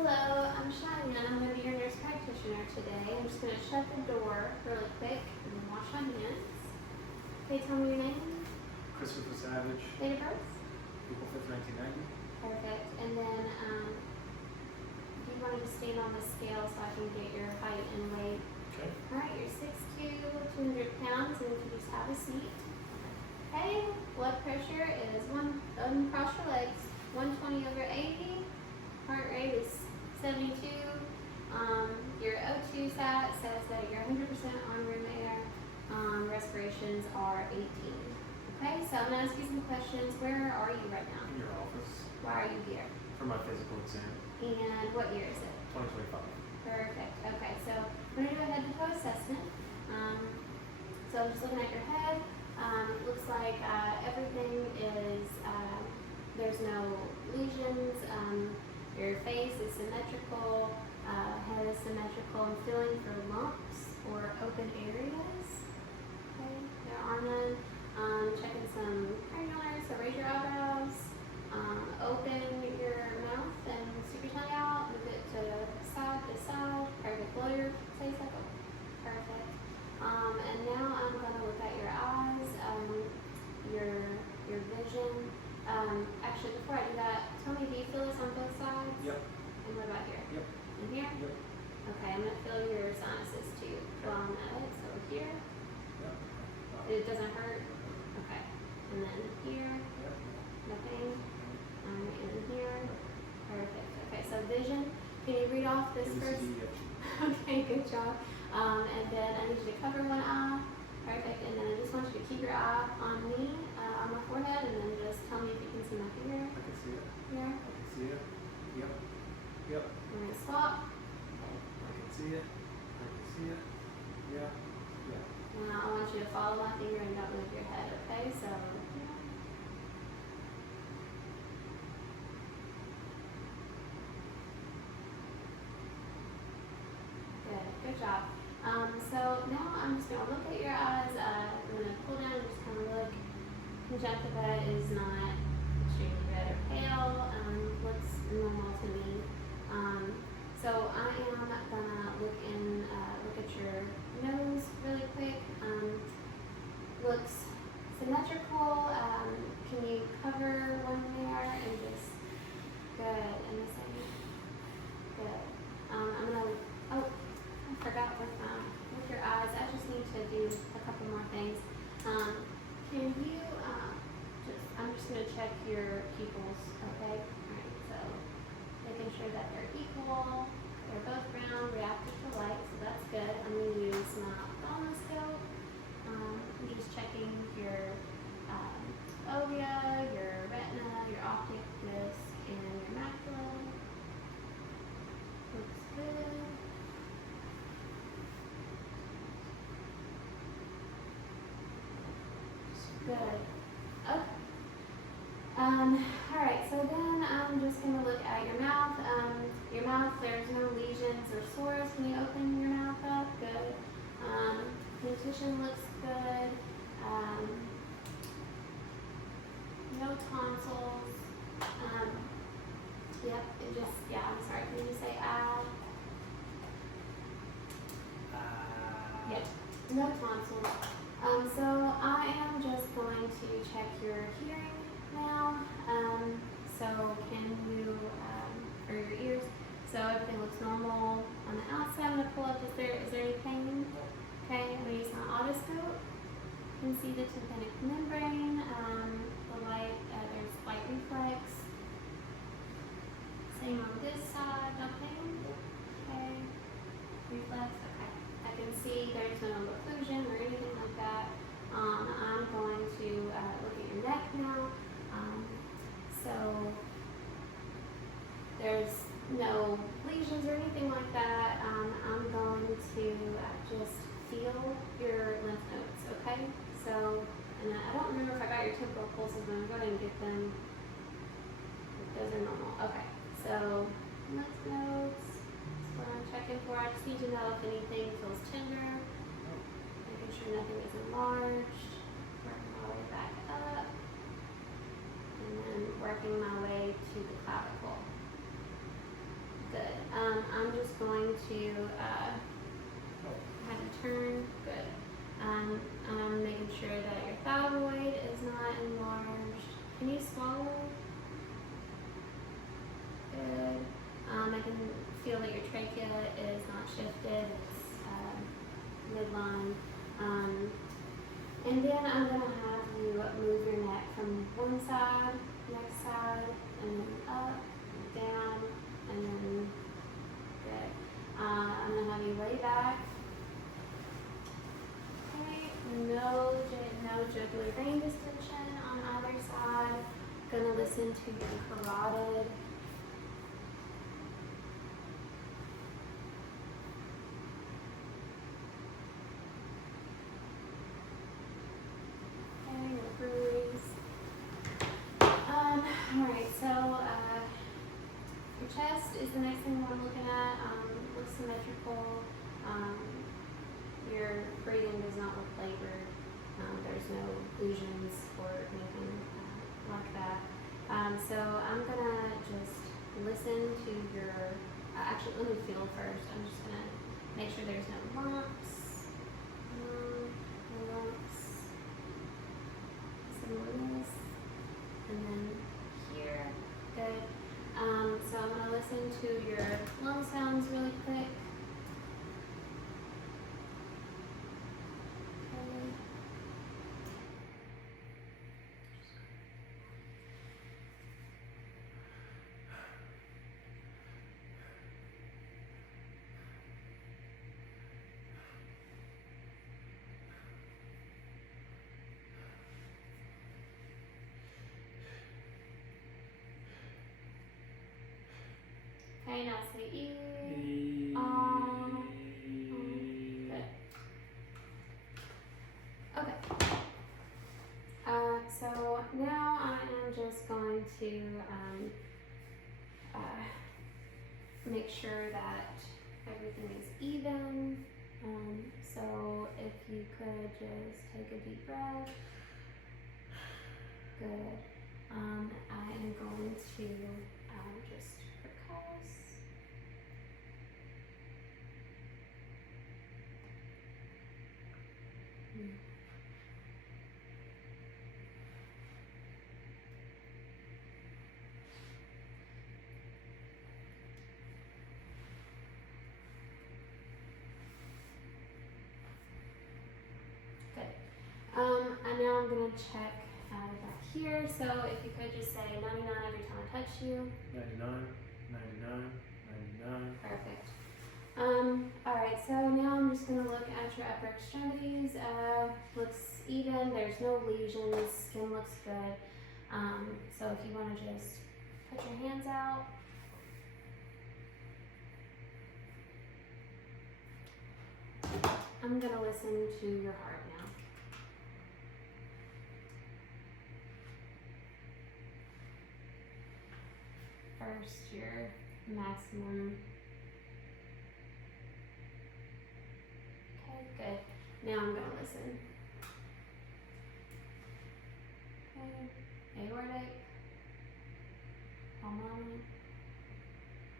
Hello, I'm Shania. I'm going to be your nurse practitioner today. I'm just going to shut the door really quick and then wash my hands. Okay, tell me your name. Christopher Savage, Date of birth. April 5th, 1990. Perfect. And then do you want to just stand on the scale so I can get your height and weight? Okay. Alright, you're 6'2", 200 pounds, and you can just have a seat. Okay, blood pressure is cross your legs, 120 over 80. Heart rate is 72. Your O2 sat says that you're 100% on room air. Respirations are 18. Okay, so I'm going to ask you some questions. Where are you right now? In your office Why are you here? for my physical exam, And what year is it? 2025. Perfect. Okay, so we're going to do a head-to-toe assessment. So I'm just looking at your head. It looks like everything is, there's no lesions. Your face is symmetrical, head is symmetrical. I'm feeling for lumps or open areas. Okay, there are none. Checking some cranials, so raise your eyebrows. Open your mouth and stick your tongue out. Move it to side. Perfect. Blow your face up. Perfect. And now I'm going to look at your eyes, your vision. Actually, before I do that, tell me, do you feel this on both sides? Yep. And what about here? Yep. And here? Yep. Okay, I'm going to feel your sinuses too. While I'm at it. So here. Yep. It doesn't hurt? Okay. And then here. Yep. Nothing. And then here. Perfect. Okay, so vision. Can you read off this first? Okay, good job. And then I need you to cover one eye. Perfect. And then I just want you to keep your eye on me, on my forehead, and then just tell me if you can see my finger. I can see it. Here. I can see it. Yep. Yep. We're going to swap. I can see it. I can see it. Yeah. Yeah. Now I want you to follow my finger and don't move your head, okay? So, good job. So now I'm just going to look at your eyes. I'm going to pull down and just kind of look. Conjunctiva is not extremely red or pale. Looks normal to me. So I am going to look at your nose really quick. Looks symmetrical. Can you cover one there and just good and the same? Good. I'm going to, oh, I forgot with your eyes. I just need to do a couple more things. Can you I'm just going to check your pupils, okay? Alright, so making sure that they're equal. They're both brown, reactive to light, so that's good. I'm going to use my ophthalmoscope. I'm just checking your fovea, your retina, your optic disc, and your macula. Looks good. Good. Okay. Alright, so then I'm just going to look at your mouth. Your mouth, there's no lesions or sores. Can you open your mouth up? Good. Dentition looks good. No tonsils. Yep, I'm sorry. Can you say ah? Yep, no tonsils. So I am just going to check your hearing now. So can you, or your ears, so everything looks normal on the outside. I'm going to pull up, is there any pain? Okay, I'm going to use my otoscope. You can see the tympanic membrane, the light, there's light reflex. Same on this side, nothing? Okay, reflex, okay. I can see there's no occlusion or anything like that. I'm going to look at your neck now. So there's no lesions or anything like that. I'm going to just feel your lymph nodes, okay? So, and I don't remember if I got your temporal pulses, but I'm going to go ahead and get them. Those are normal. Okay, so lymph nodes. That's what I'm checking for. I just need to know if anything feels tender. Making sure nothing is enlarged. Working my way back up. And then working my way to the clavicle. Good. Making sure that your thyroid is not enlarged. Can you swallow? Good. I can feel that your trachea is not shifted. It's midline. And then I'm going to have you move your neck from one side, next side, and then up, down, and then good. I'm going to have you lay back. Okay, no jugular vein distension on either side. Going to listen to your carotid. Alright, so your chest is the next thing I'm looking at. Looks symmetrical. Your breathing does not look labored. There's no occlusions or anything like that. So I'm gonna just listen to your, actually let me feel first. I'm just gonna make sure there's no lumps. No lumps. Some loose. And then here, good. So I'm gonna listen to your lung sounds really quick. Okay, now say E. Good. Okay. So now I am just going to make sure that everything is even. So if you could just take a deep breath. Good. I am going to just percuss. And now I'm going to check back here. So if you could just say 99 every time I touch you. 99, 99, 99. Perfect. Alright, so now I'm just going to look at your upper extremities. Looks even. There's no lesions. Skin looks good. So if you want to just put your hands out. I'm going to listen to your heart now. First, your maximum. Okay, good. Now I'm going to listen. Okay, aortic, pulmonic,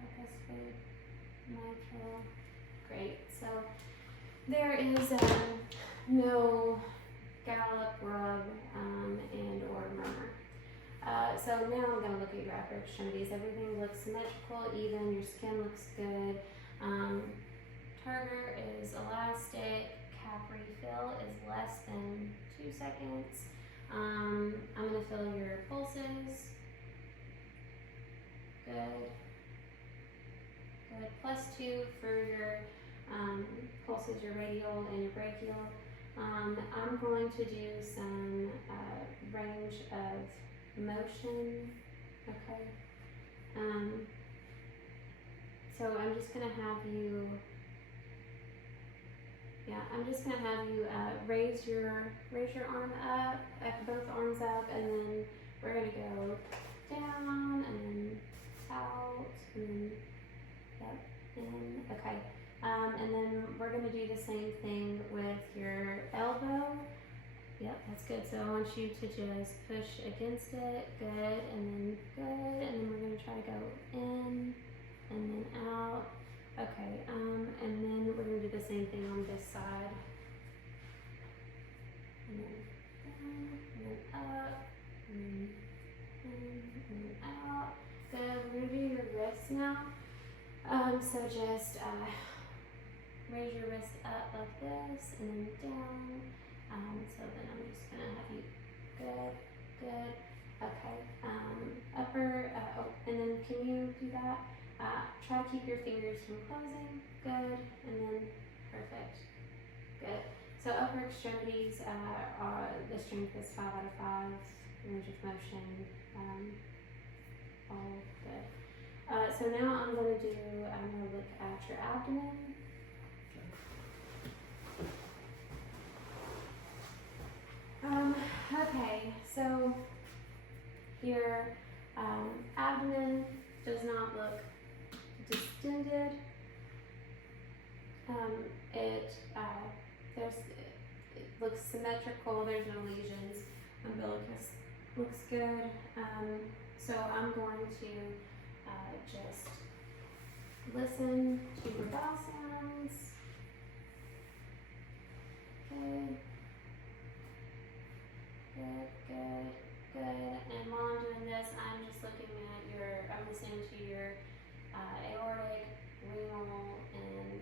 tricuspid, mitral. Great. So there is no gallop, rub, and or murmur. So now I'm going to look at your upper extremities. Everything looks symmetrical, even. Your skin looks good. Tartar is elastic. Cap refill is less than 2 seconds. I'm going to feel your pulses. Good. Good. +2 for your pulses, your radial and your brachial. I'm going to do some range of motion. Okay. So I'm just gonna have you. Yeah, I'm just gonna have you raise your arm up, both arms up, and then we're gonna go down and then out and then yep in. Okay. And then we're gonna do the same thing with your elbow. Yep, that's good. So I want you to just push against it. Good, and then good, and then we're gonna try to go in and then out. Okay, and then we're gonna do the same thing on this side. and then down, and then up, and then out. Good. We're gonna do your wrists now. So just raise your wrist up like this, and then down. So then I'm just gonna have you. Good. Good. Okay. Upper. And then can you do that? Try to keep your fingers from closing. Good. And then perfect. Good. So upper extremities are the strength is 5 out of 5. Range of motion. All good. So now I'm gonna look at your abdomen. Okay, so your abdomen does not look distended. It looks symmetrical. There's no lesions. Umbilicus looks good. So I'm going to just listen to your vowel sounds. Okay. Good, good, good. And while I'm doing this, I'm just looking at I'm listening to your aortic, renal, and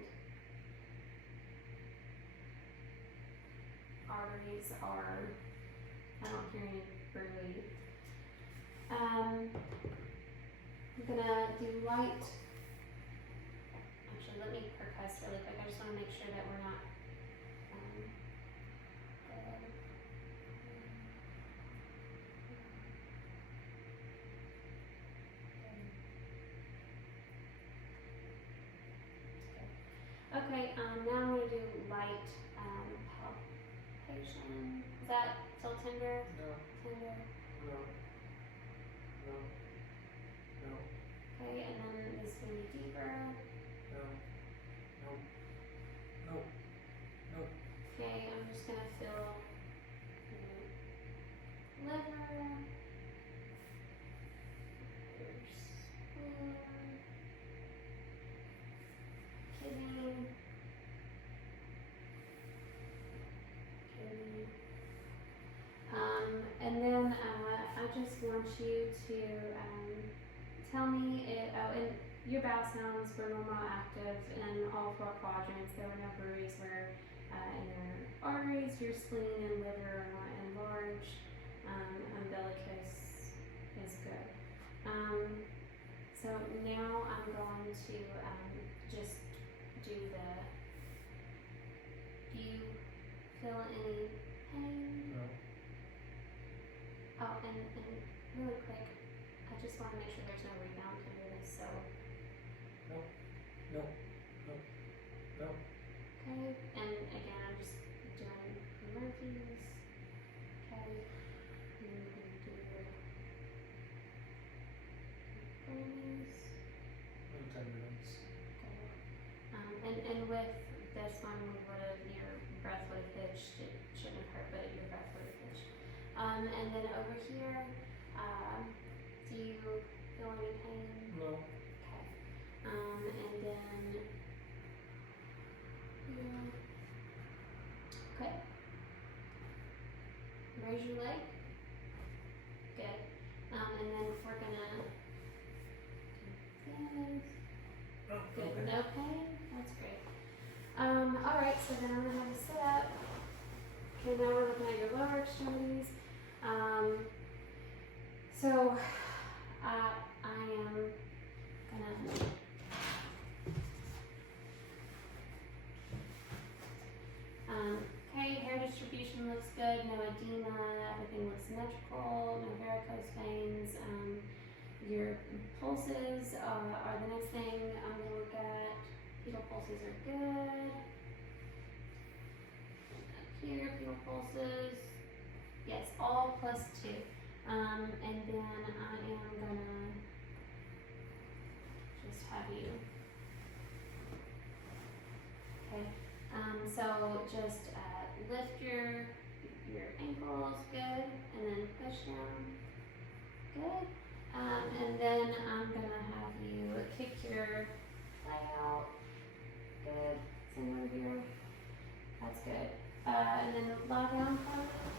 arteries I don't hear any breathing. I'm gonna do light. Actually, let me percuss really quick. I just want to make sure that we're not. Okay, now I'm going to do light palpation. Is that still tender? No. Tender? No. No. No. Okay, and then this is going to be deeper. No. No. No. No. Okay, I'm just going to feel your liver, your spleen, kidney. And then I just want you to tell me and your bowel sounds were normal active in all 4 quadrants. There were no breweries where in your arteries, your spleen and liver are not enlarged. Umbilicus is good. So now I'm going to just do do you feel any pain? No. Oh, and really quick, I just want to make sure there's no rebound under this, so. No. No. No. No. Okay, and again, I'm just doing Murphy's. Okay, and we're going to do your Grammys. No tenderness. Okay. And with this one, your breath would have hitched. It shouldn't have hurt, but your breath would have hitched. And then over here, do you feel any pain? No. Okay. And then here. Okay. Raise your leg. Good. And then we're gonna do this. Oh, Good. okay. No pain? That's great. Alright, so then I'm gonna have you sit up. Okay, now we're looking at your lower extremities. So I am gonna okay, hair distribution looks good, no edema, everything looks symmetrical, no varicose veins. Your pulses are the next thing I'm gonna look at. Fetal pulses are good. Up here, fetal pulses. Yes, all +2. And then I am gonna just have you. Okay. So just lift your ankles, good, and then push down, good. And then I'm gonna have you kick your leg out, good. Same over here. That's good. And then lie down for a minute.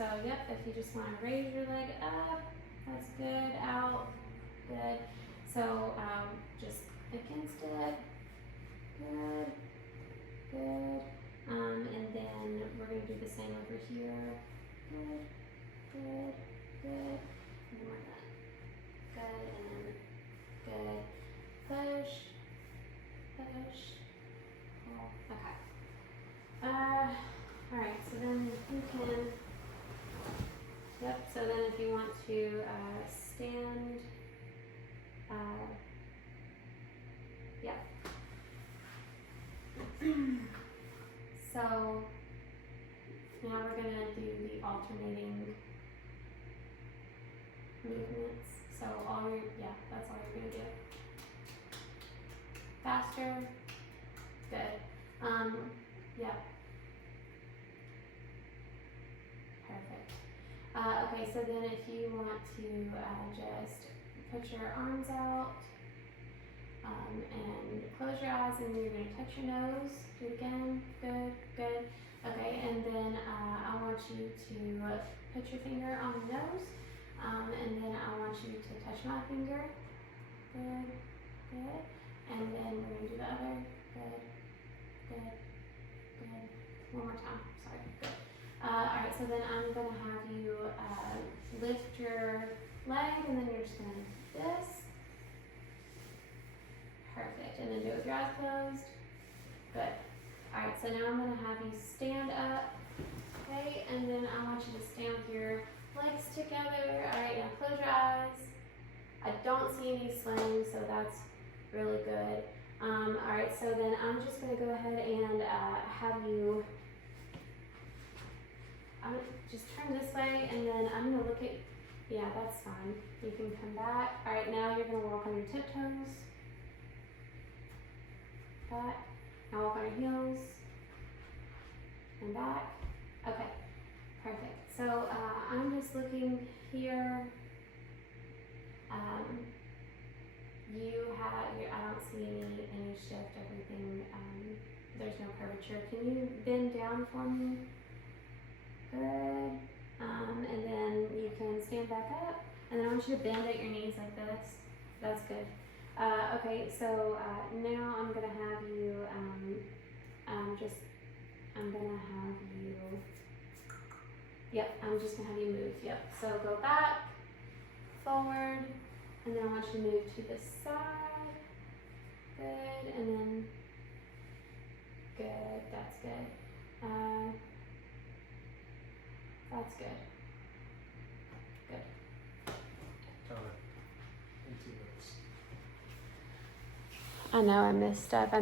so yep, if you just want to raise your leg up, that's good, out, good. So just against it, good, good. And then we're going to do the same over here, good, good, good. And we're done. Good, and good. Push, push, pull. Okay. Alright, so then you can, yep, so then if you want to stand, yep. So now we're going to do the alternating movements. So that's all you're going to do. Faster, good. Yep. Perfect. Okay, so then if you want to just put your arms out and close your eyes, and then you're going to touch your nose. Do it again. Good, good. Okay, and then I want you to put your finger on the nose, and then I want you to touch my finger. Good, good. And then we're going to do the other. Good, good, good. One more time. Sorry. Good. Alright, so then I'm going to have you lift your leg, and then you're just going to do this. Perfect. And then do it with your eyes closed. Good. Alright, so now I'm going to have you stand up. Okay, and then I want you to stand with your legs together. Alright, now close your eyes. I don't see any swing, so that's really good. Alright, so then I'm just going to go ahead and have you just turn this way, and then I'm going to look at, yeah, that's fine. You can come back. Alright, now you're going to walk on your tiptoes. Back. Now walk on your heels. And back. Okay, perfect. So I'm just looking here. I don't see any shift, everything, there's no curvature. Can you bend down for me? Good. And then you can stand back up, and then I want you to bend at your knees like this. That's good. Okay, so now I'm gonna have you, yep, I'm just gonna have you move, yep. So go back, forward, and then I want you to move to the side. Good, and then, good, that's good. That's good. Good. Time. In 2 minutes. I know I messed up.